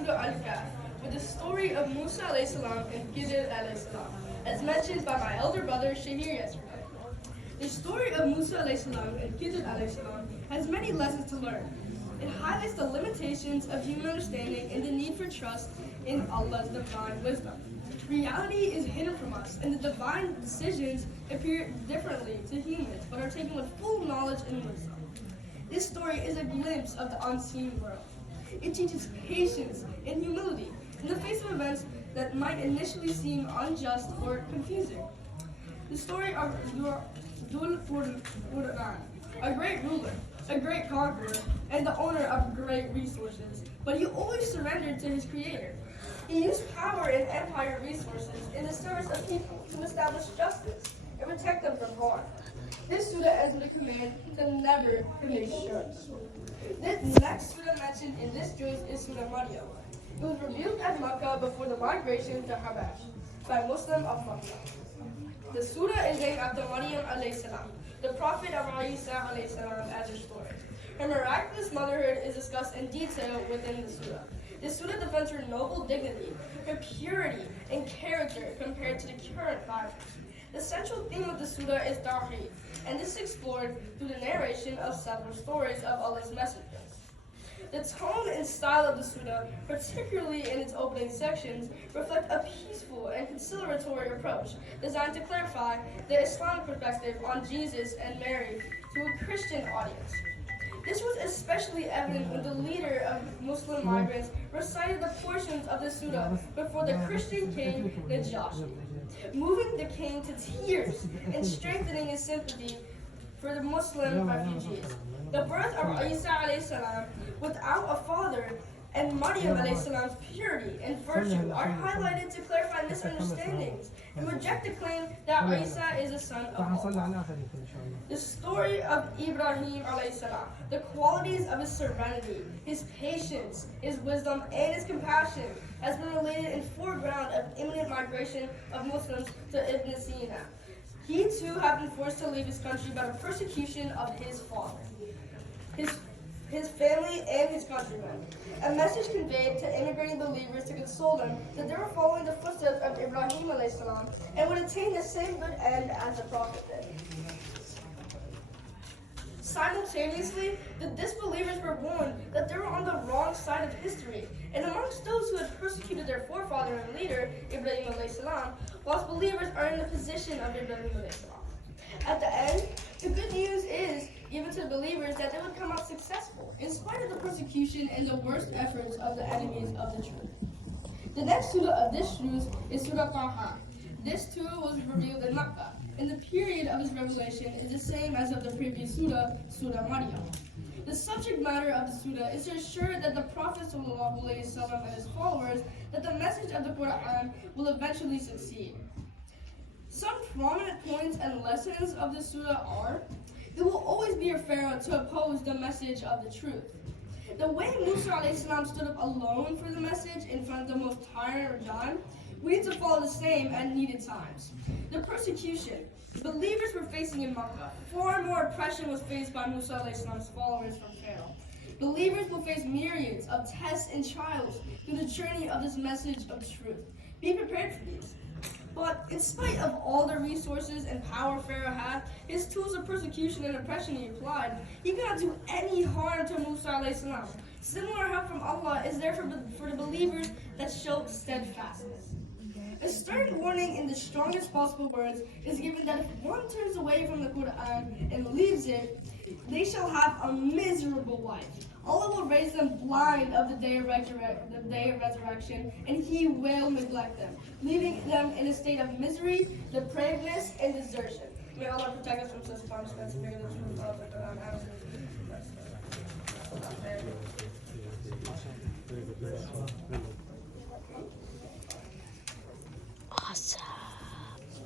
Surah Al-Kahf with the story of Musa alayhi salam and Khidr alayhi salam, as mentioned by my elder brother Shahir yesterday. The story of Musa alayhi salam and Khidr alayhi salam has many lessons to learn. It highlights the limitations of human understanding and the need for trust in Allah's divine wisdom. Reality is hidden from us, and the divine decisions appear differently to humans, but are taken with full knowledge and wisdom. This story is a glimpse of the unseen world. It teaches patience and humility in the face of events that might initially seem unjust or confusing. The story of Dhul Qur'an, a great ruler, a great conqueror, and the owner of great resources, but he always surrendered to his creator. He used power and empire resources in the service of people to establish justice and protect them from harm. This surah is a command to never commit shirks. The next surah mentioned in this juz is Surah Maryam. It was revealed at Makkah before the migration to Habash by Muslim of Makkah. The surah is named after Maryam alayhi salam, the prophet of Isa alayhi salam, as her story. Her miraculous motherhood is discussed in detail within the surah. This surah defends her noble dignity, her purity, and character compared to the current virus. The central theme of the surah is Tawheed, and this is explored through the narration of several stories of Allah's messengers. The tone and style of the surah, particularly in its opening sections, reflect a peaceful and conciliatory approach designed to clarify the Islamic perspective on Jesus and Mary to a Christian audience. This was especially evident when the leader of Muslim migrants recited the portions of the surah before the Christian king Najashi, moving the king to tears and strengthening his sympathy for the Muslim refugees. The birth of Isa alayhi salam without a father and Maryam alayhi salam's purity and virtue are highlighted to clarify misunderstandings and reject the claim that Isa is a son of Allah. The story of Ibrahim alayhi salam, the qualities of his serenity, his patience, his wisdom, and his compassion has been related in foreground of imminent migration of Muslims to Ibn Sina. He too had been forced to leave his country by the persecution of his father, his family, and his countrymen. A message conveyed to immigrating believers to console them that they were following the footsteps of Ibrahim alayhi salam and would attain the same good end as the Prophet did. Simultaneously, the disbelievers were warned that they were on the wrong side of history, and amongst those who had persecuted their forefather and leader, Ibrahim alayhi salam, whilst believers are in the position of Ibrahim alayhi salam. At the end, the good news is given to the believers that they would come out successful, in spite of the persecution and the worst efforts of the enemies of the truth. The next surah of this truth is Surah Taha. This too was revealed in Makkah, and the period of its revelation is the same as of the previous surah, Surah Maryam. The subject matter of the surah is to assure that the Prophet ﷺ and his followers that the message of the Quran will eventually succeed. Some prominent points and lessons of the surah are: it will always be a pharaoh to oppose the message of the truth. The way Musa alayhi stood up alone for the message in front of the most tyrant John, we need to follow the same at needed times. The persecution believers were facing in Makkah. Far more oppression was faced by Musa alayhi's followers from Pharaoh. Believers will face myriads of tests and trials through the journey of this message of truth. Be prepared for these. But in spite of all the resources and power Pharaoh had, his tools of persecution and oppression he applied, he could not do any harm to Musa alayhi salam. Similar help from Allah is there for the believers that show steadfastness. A stern warning in the strongest possible words is given that if one turns away from the Quran and leaves it, they shall have a miserable life. Allah will raise them blind of the day of resurrection, and He will neglect them, leaving them in a state of misery, depravedness, and desertion. May Allah protect us from such punishments. May the truth of the Quran.